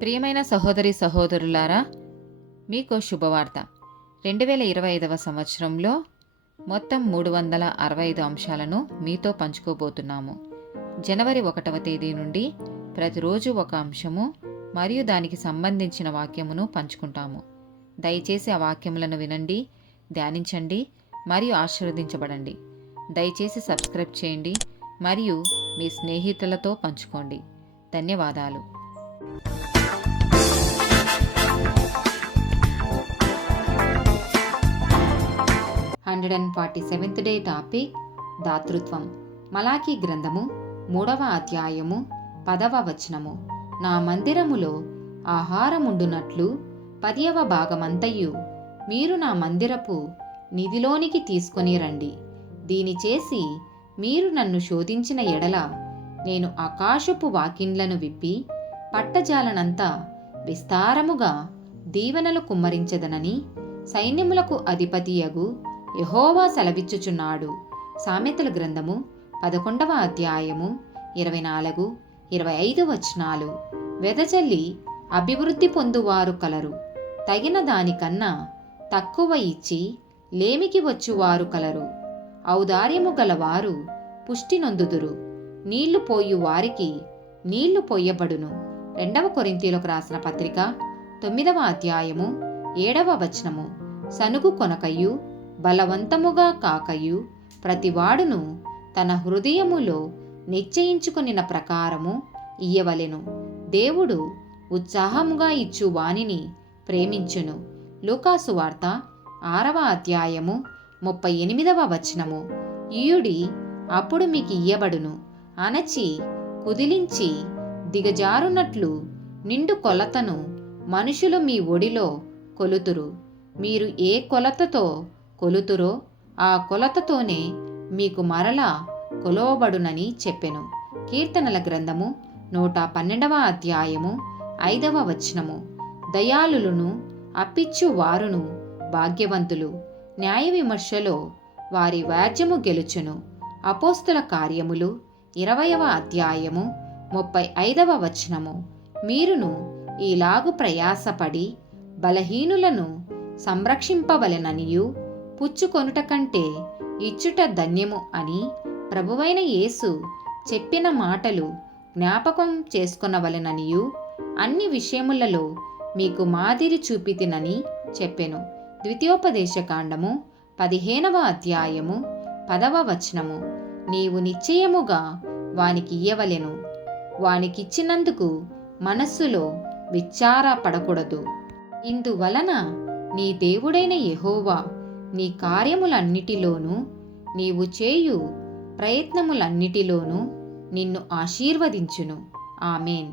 ప్రియమైన సహోదరి సహోదరులారా, మీకు శుభవార్త. 2025 సంవత్సరంలో మొత్తం 365 అంశాలను మీతో పంచుకోబోతున్నాము. జనవరి 1వ తేదీ నుండి ప్రతిరోజు ఒక అంశము మరియు దానికి సంబంధించిన వాక్యమును పంచుకుంటాము. దయచేసి ఆ వాక్యములను వినండి, ధ్యానించండి మరియు ఆశీర్వదించబడండి. దయచేసి సబ్స్క్రైబ్ చేయండి మరియు మీ స్నేహితులతో పంచుకోండి. ధన్యవాదాలు. 147th డే టాపిక్ దాతృత్వం. మలాకీ గ్రంథము 3వ అధ్యాయము 10వ వచనము. నా మందిరములో ఆహారముండునట్లు 10వ భాగమంతయు మీరు నా మందిరపు నిధిలోనికి తీసుకొని రండి. దీని చేసి మీరు నన్ను శోధించిన ఎడల నేను ఆకాశపు వాకిండ్లను విప్పి పట్టజాలనంతా విస్తారముగా దీవెనలు కుమ్మరించదనని సైన్యములకు అధిపతియగు యెహోవా సెలవిచ్చుచున్నాడు. సామెతల గ్రంథము 11వ అధ్యాయము 24, 25 వచనాలు. వెదజల్లి అభివృద్ధి పొందువారు కలరు, తగిన దానికన్నా తక్కువ ఇచ్చి లేమికి వచ్చువారు కలరు. ఔదార్యము గలవారు పుష్టి నొందుదురు, నీళ్లు పోయు వారికి నీళ్లు పొయ్యబడును. 2వ కొరింథీయులకు రాసిన పత్రిక 9వ అధ్యాయము 7వ వచనము. సనుగు కొనకయు బలవంతముగా కాకయు ప్రతివాడును తన హృదయములో నిశ్చయించుకొనిన ప్రకారము ఇయ్యవలెను. దేవుడు ఉత్సాహముగా ఇచ్చు వానిని ప్రేమించును. లూకాసు వార్త 6వ అధ్యాయము 38వ వచనము. ఇయుడి అప్పుడు మీకు ఇయ్యబడును, అణచి కుదిలించి దిగజారునట్లు నిండు కొలతను మనుషులు మీ ఒడిలో కొలుతురు. మీరు ఏ కొలతతో కొలుతురో ఆ కొలతతోనే మీకు మరలా కొలవబడునని చెప్పెను. కీర్తనల గ్రంథము 112వ అధ్యాయము 5వ వచనము. దయాళులను అప్పిచ్చు వారును భాగ్యవంతులు, న్యాయ విమర్శలో వారి వ్యాజ్యము గెలుచును. అపోస్తుల కార్యములు 20వ అధ్యాయము 35వ వచనము. మీరును ఈలాగు ప్రయాసపడి బలహీనులను సంరక్షింపవలెననియు పుచ్చుకొనుట కంటే ఇచ్చుట ధన్యము అని ప్రభువైన యేసు చెప్పిన మాటలు జ్ఞాపకం చేసుకొనవలెననియు అన్ని విషయములలో మీకు మాదిరి చూపితినని చెప్పెను. ద్వితీయోపదేశకాండము 15వ అధ్యాయము 10వ వచనము. నీవు నిశ్చయముగా వానికి ఇయ్యవలెను, వానికిచ్చినందుకు మనస్సులో విచారపడకూడదు. ఇందువలన నీ దేవుడైన యెహోవా నీ కార్యములన్నిటిలోనూ నీవు చేయు ప్రయత్నములన్నిటిలోనూ నిన్ను ఆశీర్వదించును. ఆమేన్.